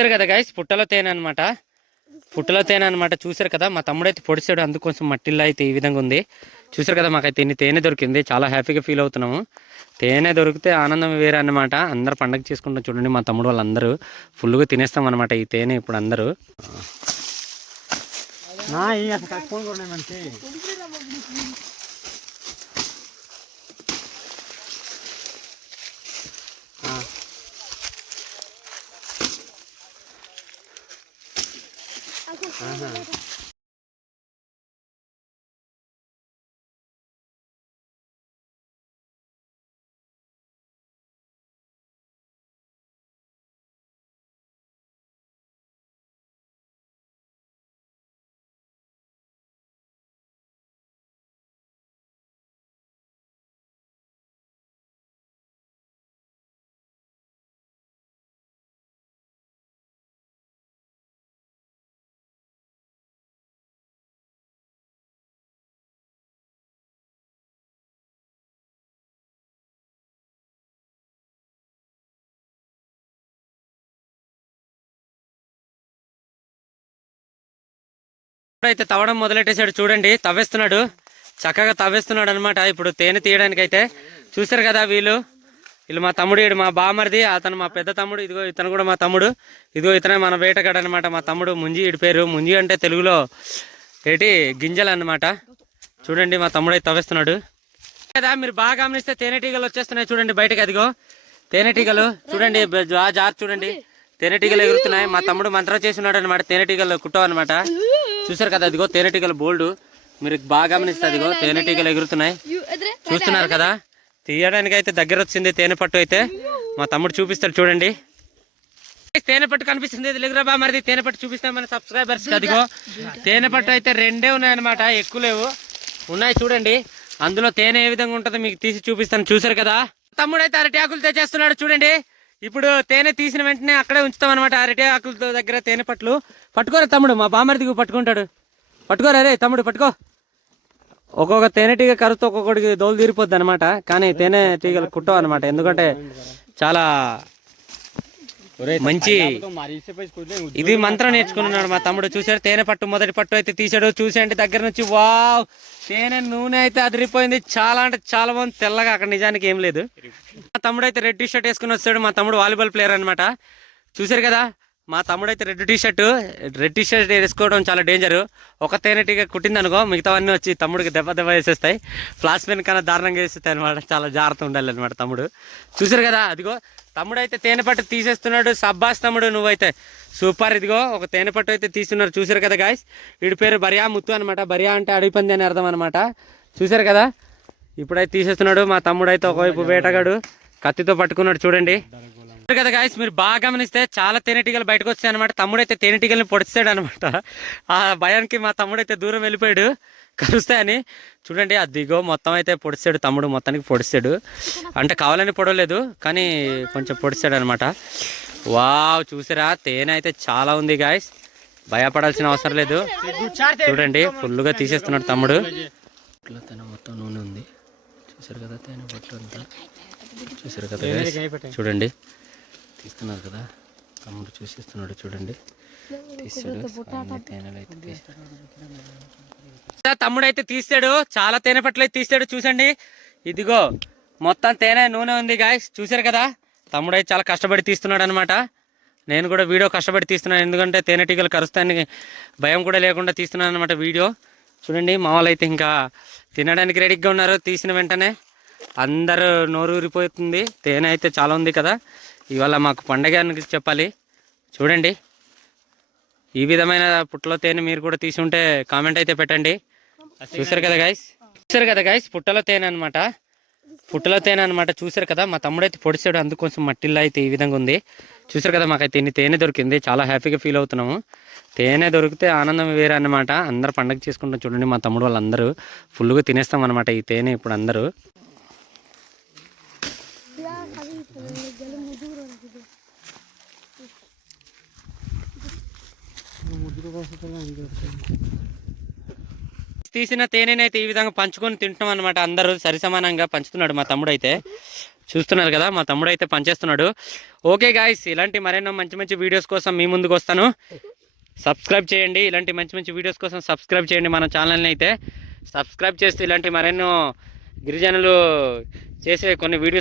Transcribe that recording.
చూసారు కదా గైస్, పుట్టలో తేనె అనమాట. చూసారు కదా, మా తమ్ముడు అయితే పొడిచాడు, అందుకోసం మట్టిల్లో అయితే ఈ విధంగా ఉంది. చూసారు కదా, మాకైతే ఇన్ని తేనె దొరికింది, చాలా హ్యాపీగా ఫీల్ అవుతున్నాము. తేనె దొరికితే ఆనందం వేరే అనమాట. అందరు పండగ చేసుకుంటాం చూడండి, మా తమ్ముడు వాళ్ళందరూ ఫుల్గా తినేస్తాం అనమాట ఈ తేనె ఇప్పుడు అందరూ. అయితే తవ్వడం మొదలెట్టేశాడు చూడండి, తవ్వేస్తున్నాడు, చక్కగా తవ్వేస్తున్నాడు అనమాట. ఇప్పుడు తేనె తీయడానికి అయితే చూసారు కదా, వీళ్ళు మా తమ్ముడు, మా బామర్ది, అతను మా పెద్ద తమ్ముడు, ఇదిగో ఇతను కూడా మా తమ్ముడు, ఇదిగో ఇతనే మన వేటగాడు అనమాట. మా తమ్ముడు ముంజి, ఇడి పేరు ముంజి, అంటే తెలుగులో గింజలు అనమాట. చూడండి మా తమ్ముడు అయితే తవ్వేస్తున్నాడు కదా. మీరు బాగా గమనిస్తే తేనెటీగలు వచ్చేస్తున్నాయి చూడండి బయటకి. అదిగో తేనెటీగలు చూడండి, జార్ చూడండి, తేనెటీగలు ఎగురుతున్నాయి. మా తమ్ముడు మంత్రం చేస్తున్నాడు అనమాట, తేనెటీగలు కుట్టవు అనమాట. చూసారు కదా, అదిగో తేనెటీగలు బోల్డ్, మీరు బాగా గమనిస్తే అదిగో తేనెటీగలు ఎగురుతున్నాయి, చూస్తున్నారు కదా. తీయడానికి అయితే దగ్గర వచ్చింది తేనె పట్టు అయితే. మా తమ్ముడు చూపిస్తాడు చూడండి, తేనె పట్టు కనిపిస్తుంది. లేదురా మరి తేనె పట్టు చూపిస్తాం మన సబ్స్క్రైబర్స్. అదిగో తేనె పట్టు అయితే 2 ఉన్నాయన్నమాట, ఎక్కువ లేవు, ఉన్నాయి చూడండి. అందులో తేనె ఏ విధంగా ఉంటుందో మీకు తీసి చూపిస్తాను. చూసారు కదా, తమ్ముడు అయితే అరటి ఆకులు తెచ్చేస్తున్నాడు చూడండి. ఇప్పుడు తేనె తీసిన వెంటనే అక్కడే ఉంచుతాం అనమాట, అరటి ఆకులతో దగ్గర తేనె పట్లు. పట్టుకోరా తమ్ముడు, మా బామర్దికి పట్టుకుంటాడు. పట్టుకోరా రే తమ్ముడు, పట్టుకో. ఒక్కొక్క తేనెటీగ కరుతో ఒక్కొక్కడికి దోలు తీరిపోద్ది అనమాట, కానీ తేనెటీగలు కుట్టవు అనమాట. ఎందుకంటే చాలా మంచి ఇది మంత్రం నేర్చుకున్నాడు మా తమ్ముడు. చూసాడు, తేనె పట్టు మొదటి పట్టు అయితే తీసాడు. చూసేయండి దగ్గర నుంచి, వావ్, తేనె నూనె అయితే అదిరిపోయింది, చాలా అంటే చాలా బాగుంది, తెల్లగా. అక్కడ నిజానికి ఏం లేదు. మా తమ్ముడు అయితే రెడ్ టీ షర్ట్ వేసుకుని వస్తాడు. మా తమ్ముడు వాలీబాల్ ప్లేయర్ అనమాట. చూసారు కదా, మా తమ్ముడు అయితే రెడ్ టీ షర్ట్ వేసుకోవడం చాలా డేంజర్. ఒక తేనెటీగ కుట్టింది అనుకో, మిగతావన్నీ వచ్చి తమ్ముడికి దెబ్బ వేసేస్తాయి. ఫ్లాష్ పెన్ కన్నా దారుణంగా వేసేస్తాయి అనమాట. చాలా జాగ్రత్త ఉండాలి అనమాట తమ్ముడు. చూసారు కదా, అదిగో తమ్ముడు అయితే తేనె పట్టు తీసేస్తున్నాడు. సబ్బాస్ తమ్ముడు, నువ్వైతే సూపర్. ఇదిగో ఒక తేనె పట్టు అయితే తీస్తున్నారు. చూసారు కదా గాయస్, వీడి పేరు బరియా ముత్తు అనమాట. బరియా అంటే అడవి పంది అని అర్థం అనమాట. చూసారు కదా, ఇప్పుడైతే తీసేస్తున్నాడు. మా తమ్ముడు అయితే ఒకవైపు వేటగాడు కత్తితో పట్టుకున్నాడు చూడండి కదా గాయస్. మీరు బాగా గమనిస్తే చాలా తేనెటీగలు బయటకు వచ్చాయి అనమాట. తమ్ముడు అయితే తేనెటీగల్ని పొడిచాడు అనమాట. ఆ భయానికి మా తమ్ముడు అయితే దూరం వెళ్ళిపోయాడు కరుస్తాయని. చూడండి, అదిగో మొత్తం అయితే పొడిచాడు తమ్ముడు, మొత్తానికి పొడిచాడు. అంటే కావాలని పొడవలేదు, కానీ కొంచెం పొడిచాడు అనమాట. వావ్, చూసారా, తేనె అయితే చాలా ఉంది గాయస్, భయపడాల్సిన అవసరం లేదు. చూడండి, ఫుల్గా తీసేస్తున్నాడు తమ్ముడు. తేనె మొత్తం నూనె ఉంది, చూసారు కదా, తేనె పట్టు అంతా. చూసారు కదా గాయస్, చూడండి తీస్తున్నారు కదా, తమ్ముడు చూసిస్తున్నాడు చూడండి, తీసాడు. తమ్ముడు అయితే తీసాడు, చాలా తేనె పట్లు అయితే తీసాడు. చూసండి, ఇదిగో మొత్తం తేనె నూనె ఉంది గాయస్. చూసారు కదా, తమ్ముడు అయితే చాలా కష్టపడి తీస్తున్నాడు అనమాట. నేను కూడా వీడియో కష్టపడి తీస్తున్నాను, ఎందుకంటే తేనెటీగలు కరుస్తాయని భయం కూడా లేకుండా తీస్తున్నాను అనమాట వీడియో. చూడండి, మా వాళ్ళు అయితే ఇంకా తినడానికి రెడీగా ఉన్నారు. తీసిన వెంటనే అందరూ నోరు ఊరిపోతుంది. తేనె అయితే చాలా ఉంది కదా, ఇవాళ మాకు పండగ అని చెప్పాలి. చూడండి, ఈ విధమైన పుట్టలో తేనె మీరు కూడా తీసి ఉంటే కామెంట్ అయితే పెట్టండి. చూసారు కదా గైస్, పుట్టలో తేనె అనమాట. చూసారు కదా, మా తమ్ముడు అయితే పొడిచాడు, అందుకోసం మట్టిల్లో అయితే ఈ విధంగా ఉంది. చూసారు కదా, మాకైతే ఇన్ని తేనె దొరికింది, చాలా హ్యాపీగా ఫీల్ అవుతున్నాము. తేనె దొరికితే ఆనందం వేరే అనమాట. అందరు పండగ చేసుకుంటాం చూడండి, మా తమ్ముడు వాళ్ళందరూ ఫుల్గా తినేస్తాం అనమాట ఈ తేనె ఇప్పుడు అందరూ. తీసిన తేనెనైతే ఈ విధంగా పంచుకొని తింటున్నాం అనమాట. అందరూ సరిసమానంగా పంచుతున్నాడు మా తమ్ముడు అయితే. చూస్తున్నారు కదా మా తమ్ముడు అయితే పనిచేస్తున్నాడు. ఓకే గాయ్స్, ఇలాంటి మరెన్నో మంచి మంచి వీడియోస్ కోసం మీ ముందుకు వస్తాను. సబ్స్క్రైబ్ చేయండి. ఇలాంటి మంచి మంచి వీడియోస్ కోసం సబ్స్క్రైబ్ చేయండి మన ఛానల్ని. అయితే సబ్స్క్రైబ్ చేస్తే ఇలాంటి మరెన్నో గిరిజనులు చేసే కొన్ని వీడియోస్